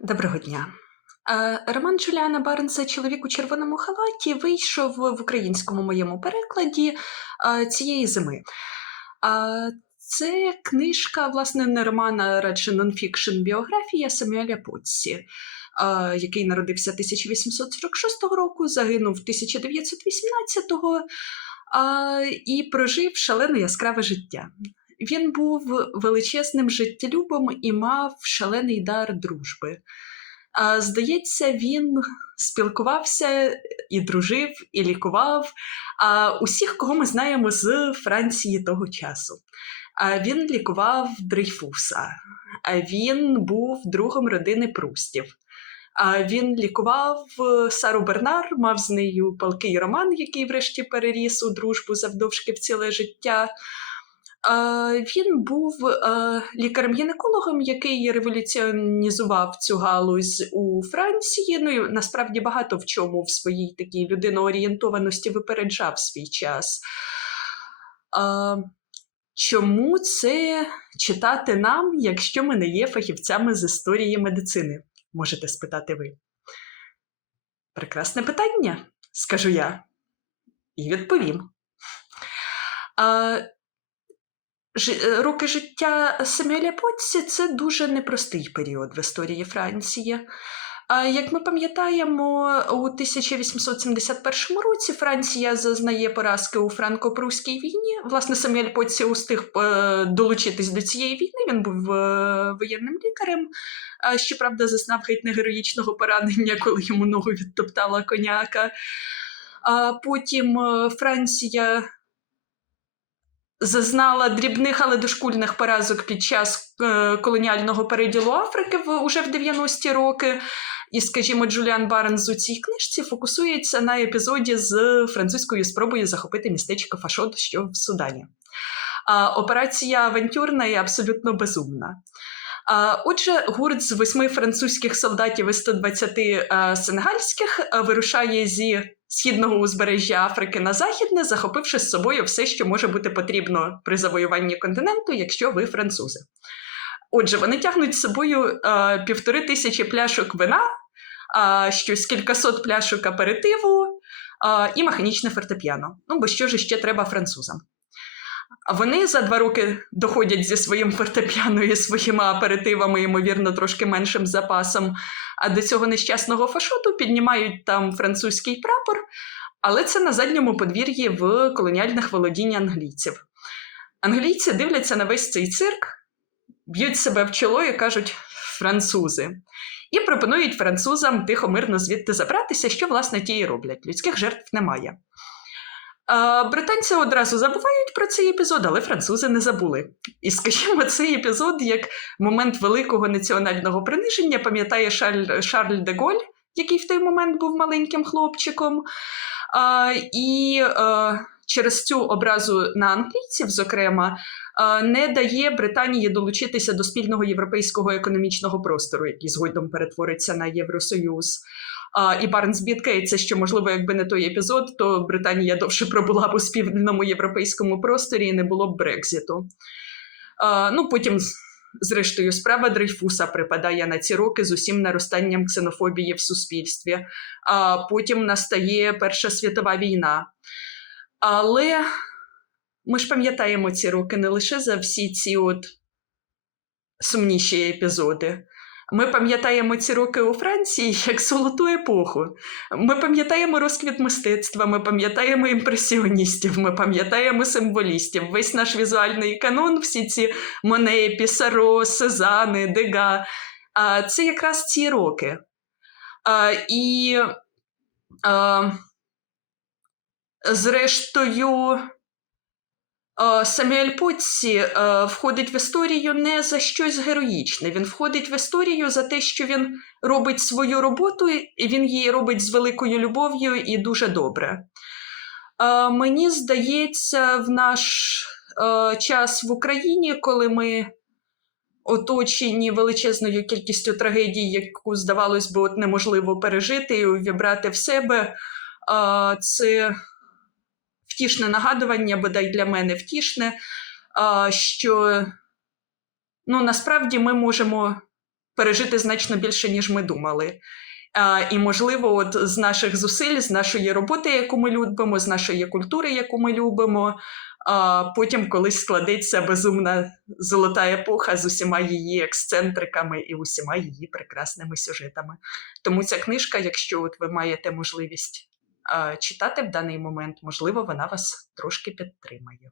Доброго дня. Е, Роман Джуліана Барнса Чоловік у червоному халаті вийшов в українському моєму перекладі е, цієї зими. Е, Це книжка, власне, не роман, а радше нонфікшн біографія Самюеля Потсі, е, який народився 1846 року, загинув 1918 е, і прожив шалене яскраве життя. Він був величезним життєлюбом і мав шалений дар дружби. А, Здається, він спілкувався і дружив, і лікував а, усіх, кого ми знаємо з Франції того часу. А, Він лікував Дрейфуса, а він був другом родини Прустів. А Він лікував е, Сару Бернар, мав з нею палкий роман, який врешті переріс у дружбу завдовжки в ціле життя. Він був лікарем-гінекологом, який революціонізував цю галузь у Франції. Ну і насправді багато в чому в своїй такій людиноорієнтованості випереджав свій час. Чому це читати нам, якщо ми не є фахівцями з історії медицини? Можете спитати ви. Прекрасне питання, скажу я. І відповім. Жи- е, Роки життя Семюеля Потсі це дуже непростий період в історії Франції. А Як ми пам'ятаємо, у 1871 році Франція зазнає поразки у франко-прусській війні. Власне, Семюель Потсі устиг е, долучитись до цієї війни. Він був е, воєнним лікарем. Щоправда, зазнав геть не героїчного поранення, коли йому ногу відтоптала коняка. А потім Франція зазнала дрібних, але дошкульних поразок під час е, колоніального переділу Африки в, уже в 90-ті роки. І, скажімо, Джуліан Барнс у цій книжці фокусується на епізоді з французькою спробою захопити містечко Фашот, що в Судані. А, операція авантюрна і абсолютно безумна. А, Отже, гурт з восьми французьких солдатів і 120 е, сенегальських е, вирушає зі східного узбережжя Африки на західне, захопивши з собою все, що може бути потрібно при завоюванні континенту, якщо ви французи. Отже, вони тягнуть з собою е, півтори тисячі пляшок вина, е, щось кількасот пляшок аперитиву е, і механічне фортепіано. Ну, бо що ж ще треба французам? А вони за два роки доходять зі своїм фортепіано і своїми аперитивами, ймовірно, трошки меншим запасом. А до цього нещасного фашоту піднімають там французький прапор, але це на задньому подвір'ї в колоніальних володінь англійців. Англійці дивляться на весь цей цирк, б'ють себе в чоло і кажуть французи. І пропонують французам тихо мирно звідти забратися, що, власне, ті і роблять. Людських жертв немає. Британці одразу забувають про цей епізод, але французи не забули. І скажімо, цей епізод як момент великого національного приниження пам'ятає Шарль, Шарль де Голь, який в той момент був маленьким хлопчиком. А, і а, через цю образу на англійців, зокрема, а, не дає Британії долучитися до спільного європейського економічного простору, який згодом перетвориться на Євросоюз. І Барнс бідкається, що, можливо, якби не той епізод, то Британія довше пробула б у спільному європейському просторі і не було б Брекзиту. А, ну, потім, зрештою, справа Дрейфуса припадає на ці роки з усім наростанням ксенофобії в суспільстві. А потім настає Перша світова війна. Але ми ж пам'ятаємо ці роки не лише за всі ці от сумніші епізоди. Ми пам'ятаємо ці роки у Франції як золоту епоху. Ми пам'ятаємо розквіт мистецтва, ми пам'ятаємо імпресіоністів, ми пам'ятаємо символістів. Весь наш візуальний канон, всі ці Моне, Пісаро, Сезани, Дега. А це якраз ці роки. І, зрештою, Самюель Потсі е, входить в історію не за щось героїчне. Він входить в історію за те, що він робить свою роботу, і він її робить з великою любов'ю і дуже добре. Е, Мені здається, в наш е, час в Україні, коли ми оточені величезною кількістю трагедій, яку, здавалось би, от неможливо пережити і увібрати в себе, е, це втішне нагадування, бодай для мене втішне, що ну, насправді ми можемо пережити значно більше, ніж ми думали. І, можливо, от з наших зусиль, з нашої роботи, яку ми любимо, з нашої культури, яку ми любимо, потім колись складеться безумна золота епоха з усіма її ексцентриками і усіма її прекрасними сюжетами. Тому ця книжка, якщо от ви маєте можливість читати в даний момент, можливо, вона вас трошки підтримає.